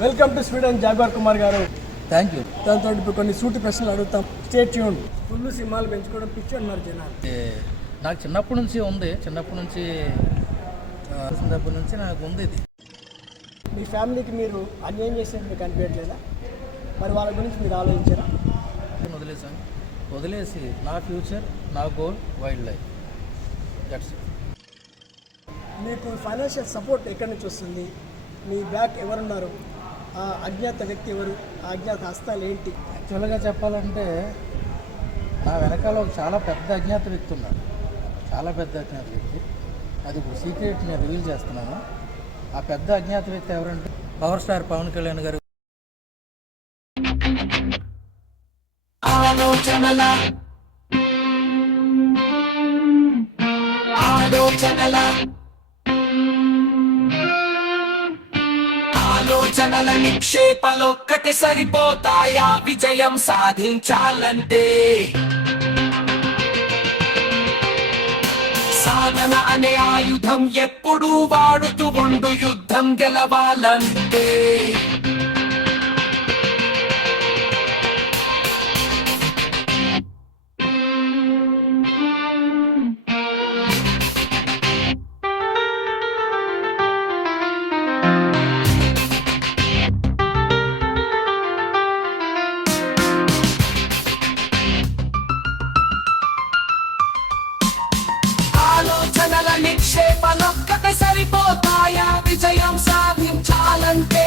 Welcome to Sweden Jaguar Kumar గారు. Thank you. దాంతో ఇప్పుడు కొన్ని సూటి ప్రశ్నలు అడుగుతాం. Stay tune. ఫుల్ సింహాలు పెంచుకోవడం పిచ్చి అన్నారు జనాలు. నాకు చిన్నప్పటి నుంచి ఉంది, చిన్నప్పటి నుంచి నాకు ఉంది ఇది. మీ ఫ్యామిలీకి మీరు అన్యాయం చేసినట్టు మీకు అనిపించట్లేదా? మరి వాళ్ళ గురించి మీరు ఆలోచించారా? వదిలేసాను, వదిలేసి నా ఫ్యూచర్, నా goal wild life. That's it. మీకు ఫైనాన్షియల్ సపోర్ట్ ఎక్కడి నుంచి వస్తుంది? మీ బ్యాక్ ఎవరున్నారు? ఆ అజ్ఞాత వ్యక్తి ఎవరు? ఆ అజ్ఞాత హస్తాలు ఏంటి? యాక్చువల్గా చెప్పాలంటే నా వెనకాల ఒక చాలా పెద్ద అజ్ఞాత వ్యక్తి ఉన్నాడు, చాలా పెద్ద అజ్ఞాత వ్యక్తి. అది ఇప్పుడు సీక్రెట్ నేను రివీల్ చేస్తున్నాను. ఆ పెద్ద అజ్ఞాత వ్యక్తి ఎవరంటే పవర్ స్టార్ పవన్ కళ్యాణ్ గారు. ఆలోచనల నిక్షేపలొక్కటి సరిపోతాయా విజయం సాధించాలంటే? సాధన అనే ఆయుధం ఎప్పుడూ వాడుతూ ఉండు యుద్ధం గెలవాలంటే. ఆలోచనల నిక్షేపలొక్కటి సరిపోతాయా విజయం సాధించాలంటే?